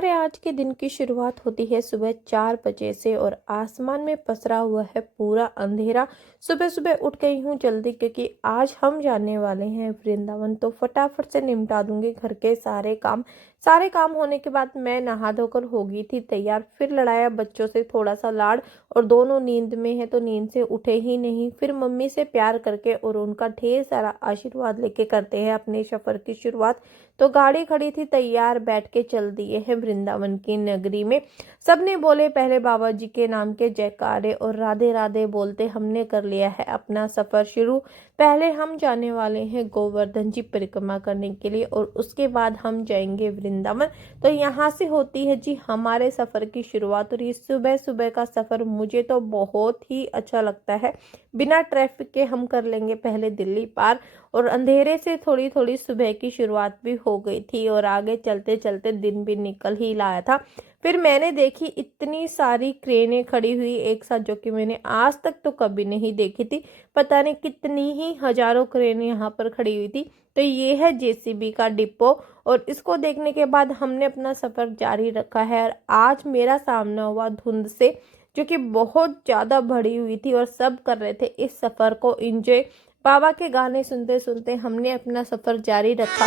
हमारे आज के दिन की शुरुआत होती है सुबह 4 बजे से और आसमान में पसरा हुआ है पूरा अंधेरा। सुबह सुबह उठ गई हूँ जल्दी क्योंकि आज हम जाने वाले हैं वृंदावन। तो फटाफट से निपटा दूंगी घर के सारे काम। सारे काम होने के बाद मैं नहा धोकर हो गई थी तैयार। फिर लड़ाया बच्चों से थोड़ा सा लाड़, और दोनों नींद में है तो नींद से उठे ही नहीं। फिर मम्मी से प्यार करके और उनका ढेर सारा आशीर्वाद लेके करते हैं अपने सफर की शुरुआत। तो गाड़ी खड़ी थी तैयार, बैठ के चल दिए हैं वृंदावन की नगरी में। सबने बोले पहले बाबा जी के नाम के जयकारे और राधे राधे बोलते हमने कर लिया है अपना सफर शुरू। पहले हम जाने वाले हैं गोवर्धन जी परिक्रमा करने के लिए और उसके बाद हम जाएंगे वृंदावन। तो यहाँ से होती है जी हमारे सफर की शुरुआत। और ये सुबह सुबह का सफर मुझे तो बहुत ही अच्छा लगता है। बिना ट्रैफिक के हम कर लेंगे पहले दिल्ली पार, और अंधेरे से थोड़ी थोड़ी सुबह की शुरुआत भी हो गई थी और आगे चलते चलते दिन भी निकल ही लाया था। फिर मैंने देखी इतनी सारी क्रेनें खड़ी हुई एक साथ, जो कि मैंने आज तक तो कभी नहीं देखी थी। पता नहीं कितनी ही हजारों क्रेनें यहाँ पर खड़ी हुई थी। तो ये है जेसीबी का डिपो, और इसको देखने के बाद हमने अपना सफर जारी रखा है। और आज मेरा सामना हुआ धुंध से, जो कि बहुत ज्यादा भरी हुई थी, और सब कर रहे थे इस सफर को एंजॉय। बाबा के गाने सुनते सुनते हमने अपना सफर जारी रखा।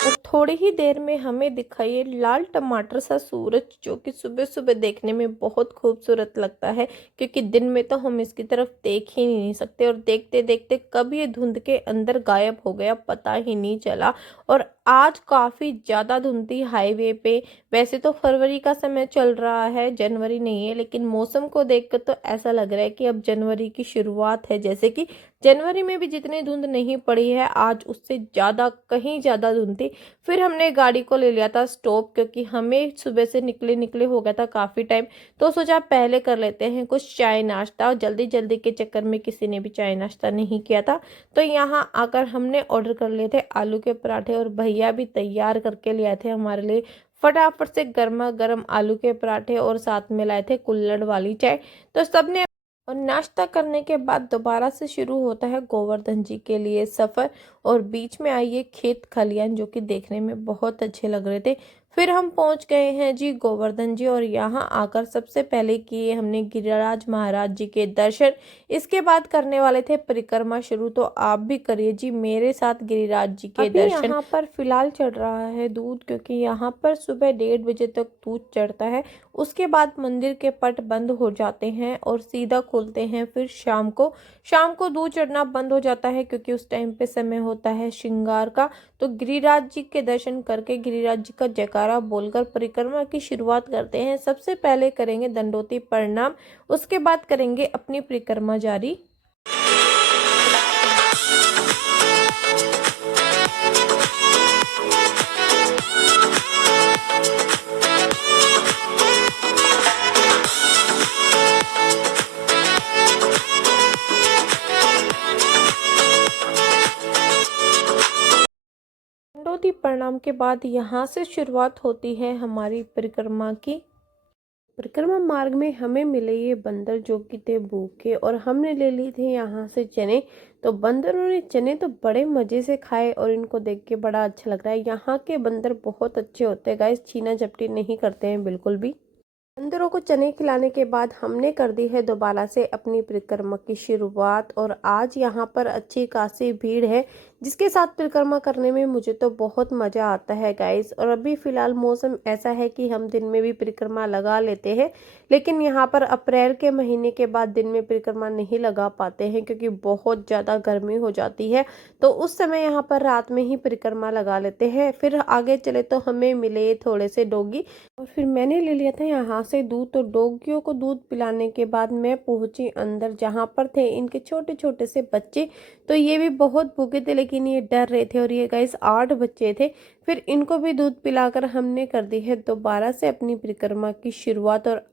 और थोड़ी ही देर में हमें दिखाई ये लाल टमाटर सा सूरज, जो कि सुबह सुबह देखने में बहुत खूबसूरत लगता है, क्योंकि दिन में तो हम इसकी तरफ देख ही नहीं सकते। और देखते देखते कब ये धुंध के अंदर गायब हो गया पता ही नहीं चला। और आज काफी ज्यादा धुंध थी हाईवे पे। वैसे तो फरवरी का समय चल रहा है, जनवरी नहीं है, लेकिन मौसम को देखकर तो ऐसा लग रहा है कि अब जनवरी की शुरुआत है। जैसे कि जनवरी में भी जितनी धुंध नहीं पड़ी है, आज उससे ज्यादा कहीं ज्यादा धुंध थी। फिर हमने गाड़ी को ले लिया था स्टॉप, क्योंकि हमें सुबह से निकले निकले हो गया था काफी टाइम। तो सोचा पहले कर लेते हैं कुछ चाय नाश्ता। जल्दी जल्दी के चक्कर में किसी ने भी चाय नाश्ता नहीं किया था। तो यहाँ आकर हमने ऑर्डर कर लिए थे आलू के पराठे, और भैया भी तैयार करके ले आए थे हमारे लिए फटाफट से गर्मा गर्म आलू के पराठे, और साथ में लाए थे कुल्हड़ वाली चाय। तो सबने और नाश्ता करने के बाद दोबारा से शुरू होता है गोवर्धन जी के लिए सफर। और बीच में आई ये खेत खलियान, जो कि देखने में बहुत अच्छे लग रहे थे। फिर हम पहुंच गए हैं जी गोवर्धन जी, और यहाँ आकर सबसे पहले किए हमने गिरिराज महाराज जी के दर्शन। इसके बाद करने वाले थे परिक्रमा शुरू। तो आप भी करिए जी मेरे साथ गिरिराज जी के दर्शन। यहाँ पर फिलहाल चढ़ रहा है दूध, क्योंकि यहाँ पर सुबह 1:30 बजे तक दूध चढ़ता है। उसके बाद मंदिर के पट बंद हो जाते हैं और सीधा खुलते हैं फिर शाम को दूध चढ़ना बंद हो जाता है, क्योंकि उस टाइम पे समय होता है श्रृंगार का। तो गिरिराज जी के दर्शन करके गिरिराज जी का जयकारा बोलकर परिक्रमा की शुरुआत करते हैं। सबसे पहले करेंगे दंडोती प्रणाम, उसके बाद करेंगे अपनी परिक्रमा जारी। दंडोती प्रणाम के बाद यहाँ से शुरुआत होती है हमारी परिक्रमा की। परिक्रमा मार्ग में हमें मिले ये बंदर, जो कि थे भूखे, और हमने ले ली थी यहाँ से चने। तो बंदरों ने चने तो बड़े मजे से खाए, और इनको देख के बड़ा अच्छा लग रहा है। यहाँ के बंदर बहुत अच्छे होते हैं गाइस, छीना झपटी नहीं करते हैं बिल्कुल भी। बंदरों को चने खिलाने के बाद हमने कर दी है दोबारा से अपनी परिक्रमा की शुरुआत। और आज यहाँ पर अच्छी खासी भीड़ है, जिसके साथ परिक्रमा करने में मुझे तो बहुत मजा आता है गाइस। और अभी फिलहाल मौसम ऐसा है कि हम दिन में भी परिक्रमा लगा लेते हैं, लेकिन यहाँ पर अप्रैल के महीने के बाद दिन में परिक्रमा नहीं लगा पाते हैं, क्योंकि बहुत ज्यादा गर्मी हो जाती है। तो उस समय यहाँ पर रात में ही परिक्रमा लगा लेते हैं। फिर आगे चले तो हमें मिले थोड़े से डॉगी, और फिर मैंने ले लिया था यहाँ से दूध। तो डॉगियों को दूध पिलाने के बाद मैं पहुंची अंदर, जहाँ पर थे इनके छोटे छोटे से बच्चे। तो ये भी बहुत भूखे थे, लेकिन ये डर रहे थे। और ये गाइस 8 बच्चे थे। फिर इनको भी दूध पिलाकर हमने कर दी है दोबारा से अपनी परिक्रमा की शुरुआत। और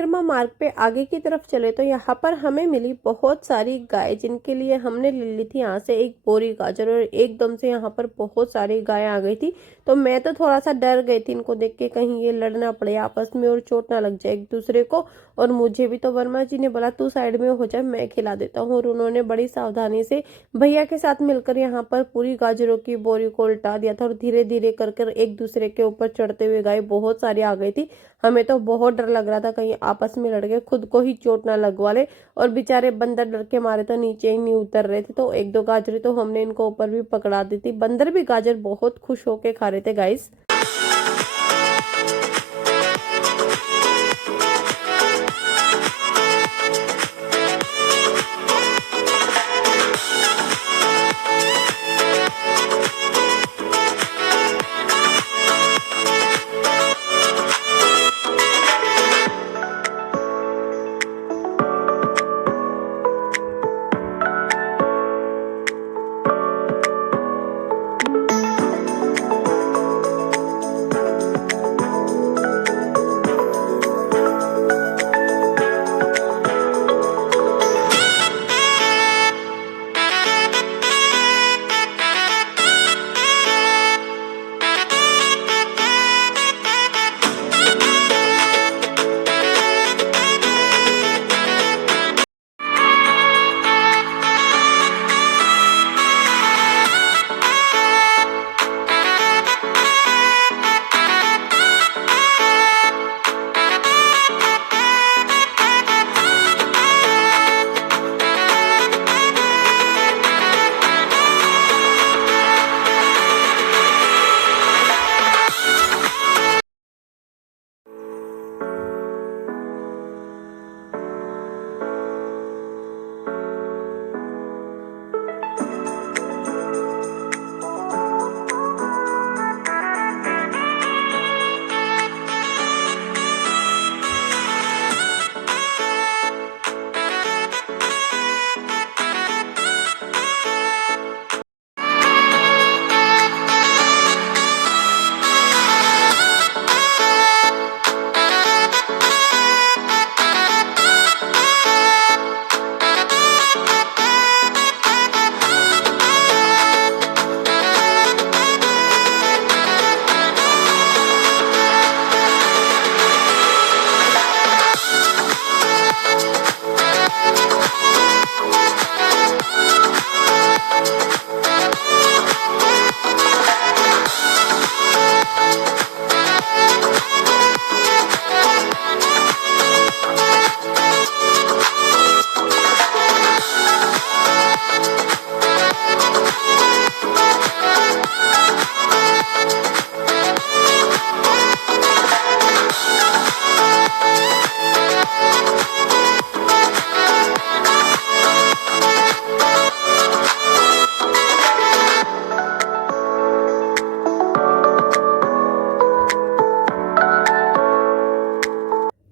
परिक्रमा मार्ग पे आगे की तरफ चले तो यहाँ पर हमें मिली बहुत सारी गाय, जिनके लिए हमने ले ली थी यहाँ से एक बोरी गाजर, और एकदम से यहाँ पर बहुत सारी गाय आ गई थी। तो मैं तो थोड़ा सा डर गई थी इनको देख के, कहीं ये लड़ना पड़े आपस में और चोट ना लग जाए एक दूसरे को। और मुझे भी तो वर्मा जी ने बोला तू साइड में हो जा, मैं खिला देता हूँ, और उन्होंने बड़ी सावधानी से भैया के साथ मिलकर यहाँ पर पूरी गाजरों की बोरी को उल्टा दिया था, और धीरे धीरे कर कर एक दूसरे के ऊपर चढ़ते हुए गाय बहुत सारी आ गई थी। हमें तो बहुत डर लग रहा था कहीं आपस में लड़ गए, खुद को ही चोट ना लगवा ले। और बेचारे बंदर डर के मारे तो नीचे ही नहीं उतर रहे थे, तो एक दो गाजरें तो हमने इनको ऊपर भी पकड़ा दी थी। बंदर भी गाजर बहुत खुश होके खा रहे थे गाइस।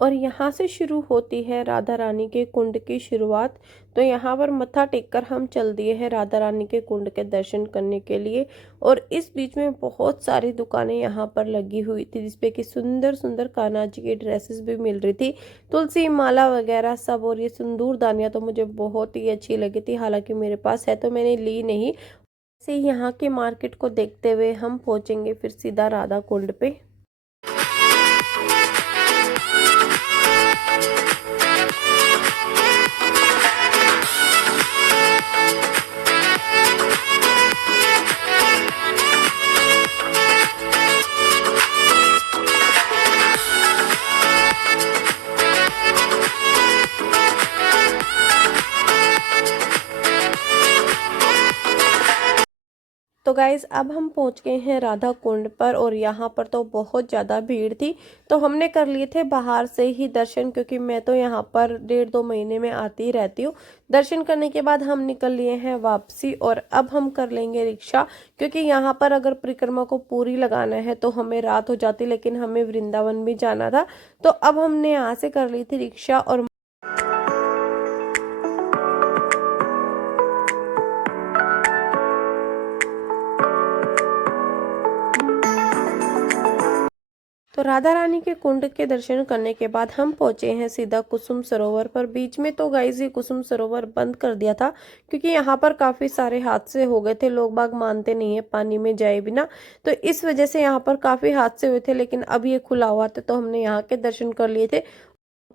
और यहाँ से शुरू होती है राधा रानी के कुंड की शुरुआत। तो यहाँ पर मत्था टेककर हम चल दिए हैं राधा रानी के कुंड के दर्शन करने के लिए। और इस बीच में बहुत सारी दुकानें यहाँ पर लगी हुई थी, जिसपे कि सुंदर सुंदर कान्हा जी की ड्रेसेस भी मिल रही थी, तुलसी माला वगैरह सब। और ये सिंदूर दानियाँ तो मुझे बहुत ही अच्छी लगी थी, हालांकि मेरे पास है तो मैंने ली नहीं। से यहाँ के मार्केट को देखते हुए हम पहुँचेंगे फिर सीधा राधा कुंड पे। तो गाइज़ अब हम पहुंच गए हैं राधा कुंड पर, और यहाँ पर तो बहुत ज़्यादा भीड़ थी। तो हमने कर लिए थे बाहर से ही दर्शन, क्योंकि मैं तो यहाँ पर 1.5-2 महीने में आती ही रहती हूँ। दर्शन करने के बाद हम निकल लिए हैं वापसी, और अब हम कर लेंगे रिक्शा, क्योंकि यहाँ पर अगर परिक्रमा को पूरी लगाना है तो हमें रात हो जाती, लेकिन हमें वृंदावन भी जाना था। तो अब हमने यहाँ से कर ली थी रिक्शा। और तो राधा रानी के कुंड के दर्शन करने के बाद हम पहुंचे हैं सीधा कुसुम सरोवर पर। बीच में तो गाइस ये कुसुम सरोवर बंद कर दिया था क्योंकि यहाँ पर काफ़ी सारे हादसे हो गए थे। लोग बाग मानते नहीं है पानी में जाए बिना, तो इस वजह से यहाँ पर काफ़ी हादसे हुए थे। लेकिन अब ये खुला हुआ था तो हमने यहाँ के दर्शन कर लिए थे।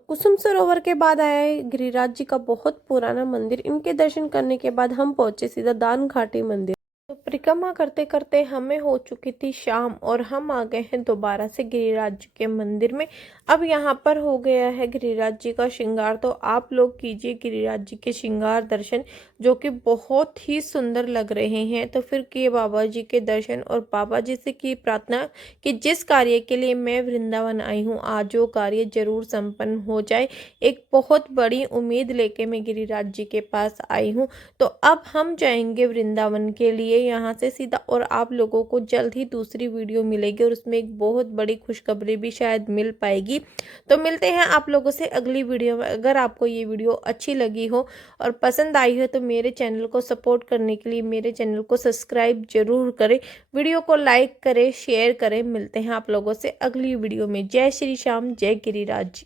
कुसुम सरोवर के बाद आया है गिरिराज जी का बहुत पुराना मंदिर। इनके दर्शन करने के बाद हम पहुंचे सीधा दान घाटी मंदिर। तो परिक्रमा करते करते हमें हो चुकी थी शाम और हम आ गए हैं दोबारा से गिरिराज जी के मंदिर में। अब यहाँ पर हो गया है गिरिराज जी का श्रृंगार, तो आप लोग कीजिए गिरिराज जी के श्रृंगार दर्शन, जो कि बहुत ही सुंदर लग रहे हैं। तो फिर किए बाबा जी के दर्शन और बाबा जी से की प्रार्थना कि जिस कार्य के लिए मैं वृंदावन आई हूँ आज वो कार्य जरूर संपन्न हो जाए। एक बहुत बड़ी उम्मीद लेके मैं गिरिराज जी के पास आई हूँ। तो अब हम जाएंगे वृंदावन के लिए यहाँ से सीधा, और आप लोगों को जल्द ही दूसरी वीडियो मिलेगी और उसमें एक बहुत बड़ी खुशखबरी भी शायद मिल पाएगी। तो मिलते हैं आप लोगों से अगली वीडियो में। अगर आपको ये वीडियो अच्छी लगी हो और पसंद आई हो तो मेरे चैनल को सपोर्ट करने के लिए मेरे चैनल को सब्सक्राइब जरूर करें, वीडियो को लाइक करें, शेयर करें। मिलते हैं आप लोगों से अगली वीडियो में। जय श्री श्याम, जय गिरिराज जी।